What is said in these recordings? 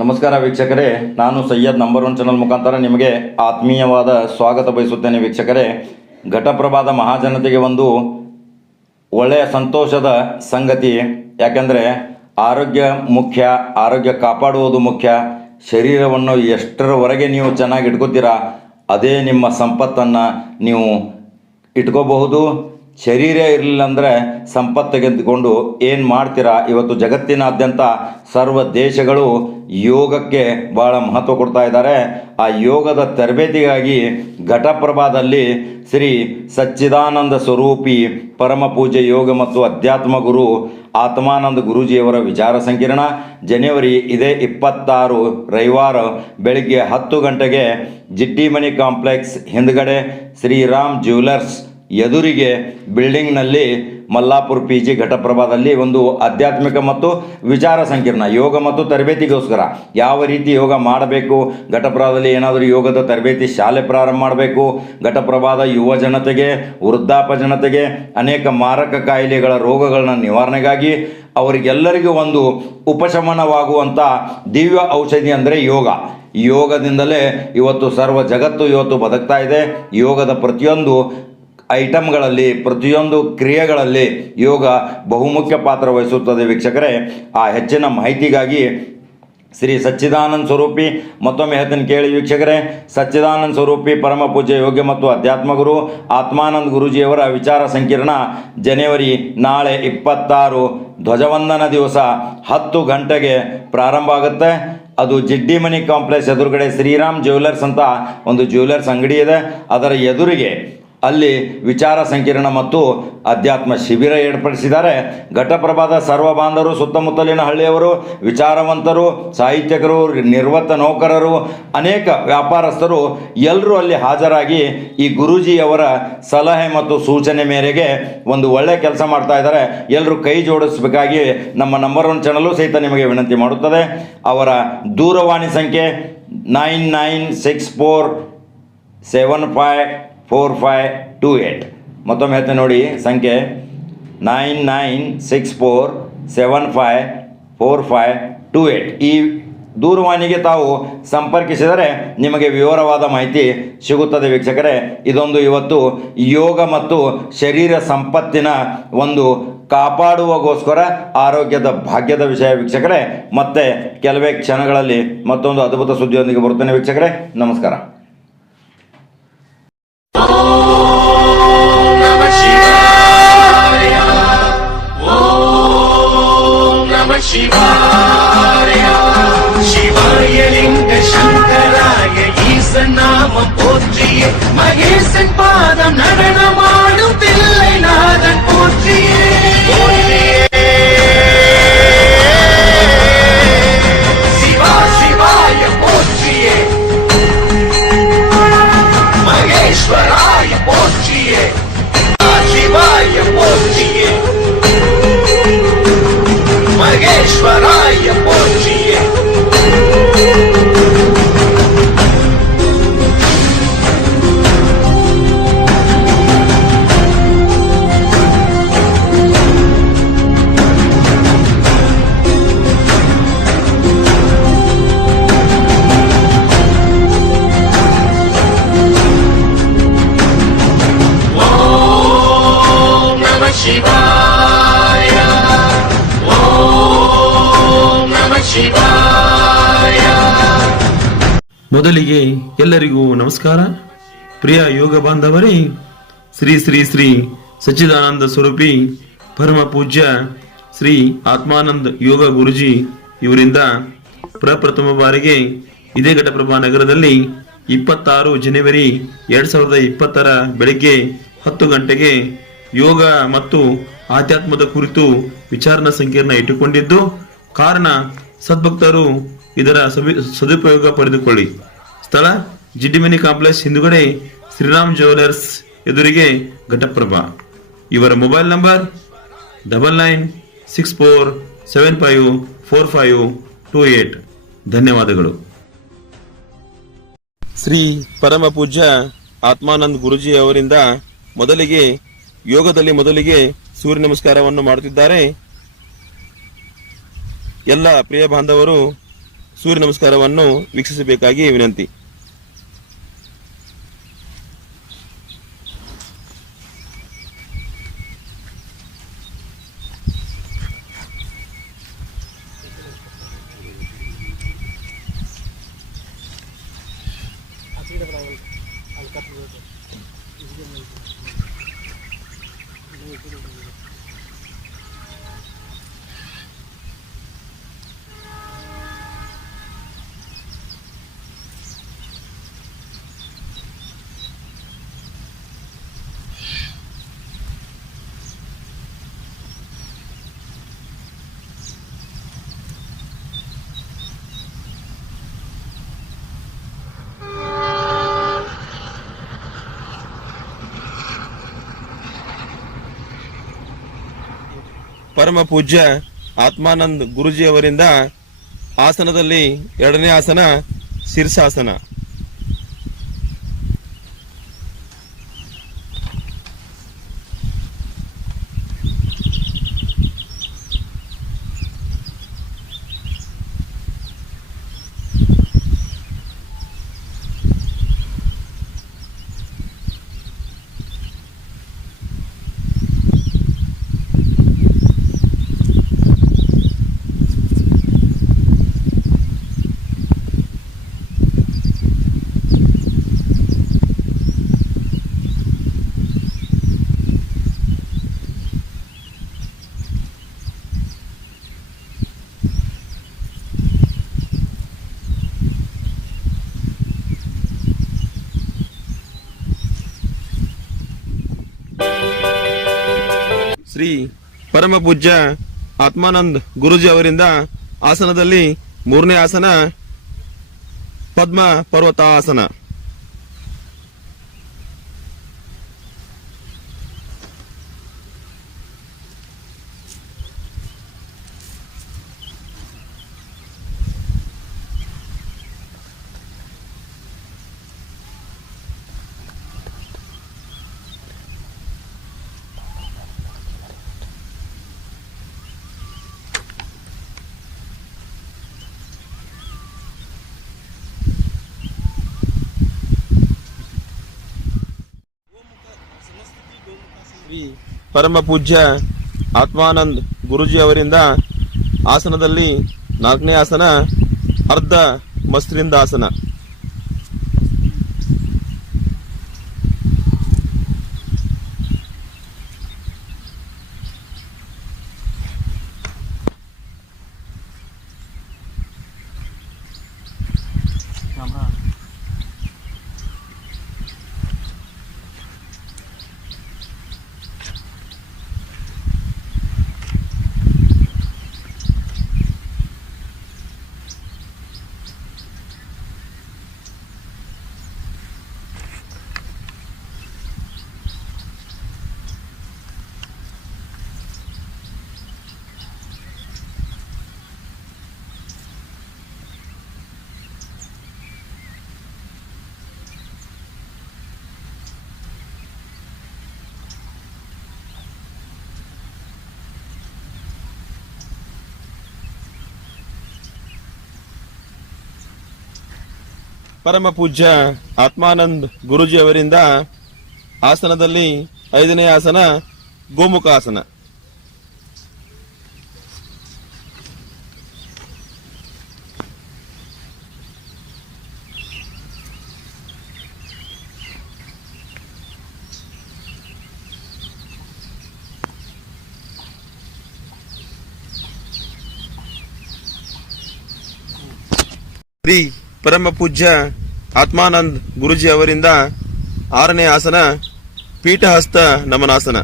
ನಮಸ್ಕಾರ ವೀಕ್ಷಕರೇ, ನಾನು ಸೈಯದ್ ನಂಬರ್ ಒನ್ ಚಾನಲ್ ಮುಖಾಂತರ ನಿಮಗೆ ಆತ್ಮೀಯವಾದ ಸ್ವಾಗತ ಬಯಸುತ್ತೇನೆ ವೀಕ್ಷಕರೇ. ಘಟಪ್ರಭಾದ ಮಹಾಜನತೆಗೆ ಒಂದು ಒಳ್ಳೆಯ ಸಂತೋಷದ ಸಂಗತಿ, ಯಾಕೆಂದರೆ ಆರೋಗ್ಯ ಮುಖ್ಯ, ಆರೋಗ್ಯ ಕಾಪಾಡುವುದು ಮುಖ್ಯ, ಶರೀರವನ್ನು ಎಷ್ಟರವರೆಗೆ ನೀವು ಚೆನ್ನಾಗಿ ಇಟ್ಕೋತೀರಾ, ಅದೇ ನಿಮ್ಮ ಸಂಪತ್ತನ್ನು ನೀವು ಇಟ್ಕೋಬಹುದು. ಶರೀರ ಇರಲಿಲ್ಲ ಅಂದರೆ ಸಂಪತ್ತು ತೆಗೆದುಕೊಂಡು ಏನು ಮಾಡ್ತೀರಾ? ಇವತ್ತು ಜಗತ್ತಿನಾದ್ಯಂತ ಸರ್ವ ದೇಶಗಳು ಯೋಗಕ್ಕೆ ಭಾಳ ಮಹತ್ವ ಕೊಡ್ತಾ ಇದ್ದಾರೆ. ಆ ಯೋಗದ ತರಬೇತಿಗಾಗಿ ಘಟಪ್ರಭಾದಲ್ಲಿ ಶ್ರೀ ಸಚ್ಚಿದಾನಂದ ಸ್ವರೂಪಿ ಪರಮ ಪೂಜೆ ಯೋಗ ಮತ್ತು ಅಧ್ಯಾತ್ಮ ಗುರು ಆತ್ಮಾನಂದ ಗುರೂಜಿಯವರ ವಿಚಾರ ಸಂಕಿರಣ ಜನವರಿ ಇದೇ ಇಪ್ಪತ್ತಾರು ರವಿವಾರ ಬೆಳಗ್ಗೆ ಹತ್ತು ಗಂಟೆಗೆ ಜಿಟ್ಟಿಮಣಿ ಕಾಂಪ್ಲೆಕ್ಸ್ ಹಿಂದ್ಗಡೆ ಶ್ರೀರಾಮ್ ಜ್ಯುವೆಲರ್ಸ್ ಎದುರಿಗೆ ಬಿಲ್ಡಿಂಗ್ನಲ್ಲಿ ಮಲ್ಲಾಪುರ ಪಿ ಜಿ ಘಟಪ್ರಭಾದಲ್ಲಿ ಒಂದು ಆಧ್ಯಾತ್ಮಿಕ ಮತ್ತು ವಿಚಾರ ಸಂಕಿರಣ, ಯೋಗ ಮತ್ತು ತರಬೇತಿಗೋಸ್ಕರ ಯಾವ ರೀತಿ ಯೋಗ ಮಾಡಬೇಕು, ಘಟಪ್ರಭಾದಲ್ಲಿ ಏನಾದರೂ ಯೋಗದ ತರಬೇತಿ ಶಾಲೆ ಪ್ರಾರಂಭ ಮಾಡಬೇಕು, ಘಟಪ್ರಭಾದ ಯುವ ಜನತೆಗೆ, ವೃದ್ಧಾಪ ಜನತೆಗೆ, ಅನೇಕ ಮಾರಕ ಕಾಯಿಲೆಗಳ ರೋಗಗಳನ್ನ ನಿವಾರಣೆಗಾಗಿ ಅವರಿಗೆಲ್ಲರಿಗೂ ಒಂದು ಉಪಶಮನವಾಗುವಂಥ ದಿವ್ಯ ಔಷಧಿ ಅಂದರೆ ಯೋಗ. ಯೋಗದಿಂದಲೇ ಇವತ್ತು ಸರ್ವ ಜಗತ್ತು ಇವತ್ತು ಬದುಕ್ತಾ ಇದೆ. ಯೋಗದ ಪ್ರತಿಯೊಂದು ಐಟಮ್ಗಳಲ್ಲಿ ಪ್ರತಿಯೊಂದು ಕ್ರಿಯೆಗಳಲ್ಲಿ ಯೋಗ ಬಹುಮುಖ್ಯ ಪಾತ್ರ ವಹಿಸುತ್ತದೆ ವೀಕ್ಷಕರೇ. ಆ ಹೆಚ್ಚಿನ ಮಾಹಿತಿಗಾಗಿ ಶ್ರೀ ಸಚ್ಚಿದಾನಂದ ಸ್ವರೂಪಿ ಮತ್ತೊಮ್ಮೆ ಹೇಳ್ತೀನಿ ಕೇಳಿ ವೀಕ್ಷಕರೇ. ಸಚ್ಚಿದಾನಂದ ಸ್ವರೂಪಿ ಪರಮ ಪೂಜ್ಯ ಯೋಗ್ಯ ಮತ್ತು ಅಧ್ಯಾತ್ಮ ಗುರು ಆತ್ಮಾನಂದ ಗುರೂಜಿಯವರ ವಿಚಾರ ಸಂಕಿರಣ ಜನವರಿ ನಾಳೆ ಇಪ್ಪತ್ತಾರು ಧ್ವಜವಂದನ ದಿವಸ ಹತ್ತು ಗಂಟೆಗೆ ಪ್ರಾರಂಭ ಆಗುತ್ತೆ. ಅದು ಜಿಡ್ಡಿ ಮನಿ ಕಾಂಪ್ಲೆಕ್ಸ್ ಎದುರುಗಡೆ ಶ್ರೀರಾಮ್ ಜ್ಯುವೆಲರ್ಸ್ ಅಂತ ಒಂದು ಜ್ಯುವೆಲರ್ಸ್ ಅಂಗಡಿ ಇದೆ. ಅದರ ಎದುರಿಗೆ ಅಲ್ಲಿ ವಿಚಾರ ಸಂಕಿರಣ ಮತ್ತು ಅಧ್ಯಾತ್ಮ ಶಿಬಿರ ಏರ್ಪಡಿಸಿದ್ದಾರೆ. ಘಟಪ್ರಭಾದ ಸರ್ವ ಬಾಂಧವರು, ಸುತ್ತಮುತ್ತಲಿನ ಹಳ್ಳಿಯವರು, ವಿಚಾರವಂತರು, ಸಾಹಿತ್ಯಕರು ನಿರ್ವತ್ತ ನೌಕರರು, ಅನೇಕ ವ್ಯಾಪಾರಸ್ಥರು ಎಲ್ಲರೂ ಅಲ್ಲಿ ಹಾಜರಾಗಿ ಈ ಗುರೂಜಿಯವರ ಸಲಹೆ ಮತ್ತು ಸೂಚನೆ ಮೇರೆಗೆ ಒಂದು ಒಳ್ಳೆಯ ಕೆಲಸ ಮಾಡ್ತಾ ಇದ್ದಾರೆ. ಎಲ್ಲರೂ ಕೈ ಜೋಡಿಸಬೇಕಾಗಿ ನಮ್ಮ ನಂಬರ್ ಒನ್ ಚಾನಲು ಸಹಿತ ನಿಮಗೆ ವಿನಂತಿ ಮಾಡುತ್ತದೆ. ಅವರ ದೂರವಾಣಿ ಸಂಖ್ಯೆ nine nine six four seven five four five two eight ಮತ್ತೊಮ್ಮೆ ಹೇಳ್ತೇನೆ ನೋಡಿ, ಸಂಖ್ಯೆ nine nine six four seven five four five two eight ಈ ದೂರವಾಣಿಗೆ ತಾವು ಸಂಪರ್ಕಿಸಿದರೆ ನಿಮಗೆ ವಿವರವಾದ ಮಾಹಿತಿ ಸಿಗುತ್ತದೆ ವೀಕ್ಷಕರೇ. ಇದೊಂದು ಇವತ್ತು ಯೋಗ ಮತ್ತು ಶರೀರ ಸಂಪತ್ತಿನ ಒಂದು ಕಾಪಾಡುವಗೋಸ್ಕರ ಆರೋಗ್ಯದ ಭಾಗ್ಯದ ವಿಷಯ ವೀಕ್ಷಕರೇ. ಮತ್ತೆ ಕೆಲವೇ ಕ್ಷಣಗಳಲ್ಲಿ ಮತ್ತೊಂದು ಅದ್ಭುತ ಸುದ್ದಿಯೊಂದಿಗೆ ಬರುತ್ತೇನೆ ವೀಕ್ಷಕರೇ. ನಮಸ್ಕಾರ. Namah Shivaya. லிங்க சங்கராய ஈசன் நாமம் போற்றிய மகேசன் பாதம் நடனமா ಮೊದಲಿಗೆ ಎಲ್ಲರಿಗೂ ನಮಸ್ಕಾರ. ಪ್ರಿಯ ಯೋಗ ಬಾಂಧವರೇ, ಶ್ರೀ ಶ್ರೀ ಶ್ರೀ ಸಚ್ಚಿದಾನಂದ ಸ್ವರೂಪಿ ಪರಮ ಪೂಜ್ಯ ಶ್ರೀ ಆತ್ಮಾನಂದ ಯೋಗ ಗುರುಜಿ ಇವರಿಂದ ಪ್ರಪ್ರಥಮ ಬಾರಿಗೆ ಇದೇ ಘಟಪ್ರಭಾ ನಗರದಲ್ಲಿ ಇಪ್ಪತ್ತಾರು ಜನವರಿ ಎರಡು ಸಾವಿರದ ಇಪ್ಪತ್ತರ ಬೆಳಗ್ಗೆ ಹತ್ತು ಗಂಟೆಗೆ ಯೋಗ ಮತ್ತು ಆಧ್ಯಾತ್ಮದ ಕುರಿತು ವಿಚಾರಣಾ ಸಂಕೀರ್ಣ ಇಟ್ಟುಕೊಂಡಿದ್ದು, ಕಾರಣ ಸದ್ಭಕ್ತರು ಇದರ ಸದುಪಯೋಗ ಪಡೆದುಕೊಳ್ಳಿ. ಸ್ಥಳ, ಜಿಡ್ಡಿಮನಿ ಕಾಂಪ್ಲೆಕ್ಸ್ ಹಿಂದುಗಡೆ ಶ್ರೀರಾಮ್ ಜ್ಯುವೆಲರ್ಸ್ ಎದುರಿಗೆ ಘಟಪ್ರಭಾ. ಇವರ mobile number double nine six four seven five four five two eight. ಧನ್ಯವಾದಗಳು. ಶ್ರೀ ಪರಮ ಪೂಜ್ಯ ಆತ್ಮಾನಂದ್ ಗುರುಜಿ ಅವರಿಂದ ಮೊದಲಿಗೆ, ಯೋಗದಲ್ಲಿ ಮೊದಲಿಗೆ ಸೂರ್ಯ ನಮಸ್ಕಾರವನ್ನು ಮಾಡುತ್ತಿದ್ದಾರೆ. ಎಲ್ಲ ಪ್ರಿಯ ಬಾಂಧವರು ಸೂರ್ಯ ನಮಸ್ಕಾರವನ್ನು ವೀಕ್ಷಿಸಬೇಕಾಗಿ ವಿನಂತಿ. ಪರಮ ಪೂಜ್ಯ ಆತ್ಮಾನಂದ್ ಗುರುಜಿಯವರಿಂದ ಆಸನದಲ್ಲಿ ಎರಡನೇ ಆಸನ ಶೀರ್ಷಾಸನ. ಶ್ರೀ ಪರಮ ಪೂಜ್ಯ ಆತ್ಮಾನಂದ್ ಗುರುಜಿ ಅವರಿಂದ ಆಸನದಲ್ಲಿ ಮೂರನೇ ಆಸನ ಪದ್ಮ ಪರ್ವತಾಸನ ಶ್ರೀ ಪರಮ ಪೂಜ್ಯ ಆತ್ಮಾನಂದ್ ಗುರುಜಿ ಅವರಿಂದ ಆಸನದಲ್ಲಿ ನಾಲ್ಕನೇ ಆಸನ ಅರ್ಧ ಮಸ್ತ್ರಿಂದ ಪರಮ ಪೂಜ್ಯ ಆತ್ಮಾನಂದ್ ಗುರುಜಿ ಅವರಿಂದ ಆಸನದಲ್ಲಿ ಐದನೇ ಆಸನ ಗೋಮುಖ ಆಸನ ಶ್ರೀ ಪರಮ ಪೂಜ್ಯ ಆತ್ಮಾನಂದ್ ಗುರುಜಿ ಅವರಿಂದ ಆರನೇ ಆಸನ ಪೀಠಹಸ್ತ ನಮನಾಸನ.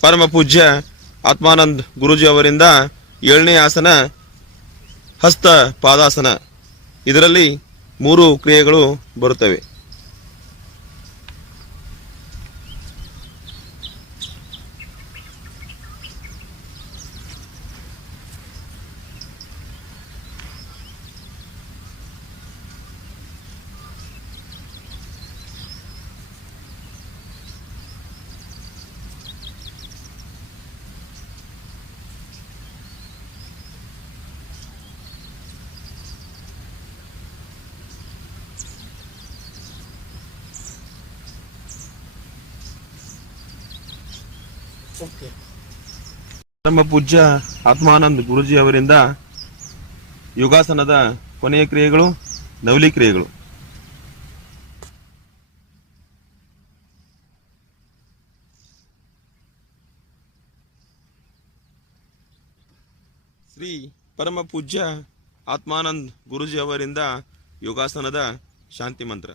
ಪರಮ ಪೂಜ್ಯ ಆತ್ಮಾನಂದ್ ಗುರುಜಿ ಅವರಿಂದ ಏಳನೇ ಆಸನ ಹಸ್ತ ಪಾದಾಸನ. ಇದರಲ್ಲಿ ಮೂರು ಕ್ರಿಯೆಗಳು ಬರುತ್ತವೆ. ಪರಮ ಪೂಜ್ಯ ಆತ್ಮಾನಂದ್ ಗುರುಜಿ ಅವರಿಂದ ಯೋಗಾಸನದ ಕೊನೆಯ ಕ್ರಿಯೆಗಳು ನವಲಿ ಕ್ರಿಯೆಗಳು. ಶ್ರೀ ಪರಮ ಪೂಜ್ಯ ಆತ್ಮಾನಂದ್ ಗುರುಜಿ ಅವರಿಂದ ಯೋಗಾಸನದ ಶಾಂತಿ ಮಂತ್ರ.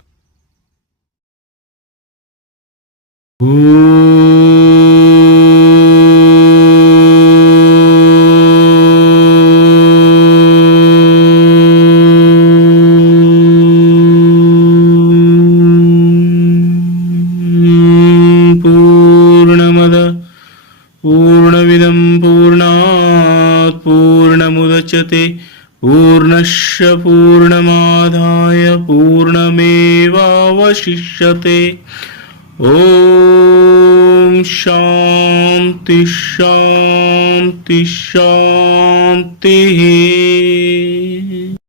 पूर्णमिदं पूर्णात् पूर्णमुदच्यते पूर्णस्य पूर्णमादाय पूर्णमेवावशिष्यते। ॐ शान्ति शान्ति शान्तिः।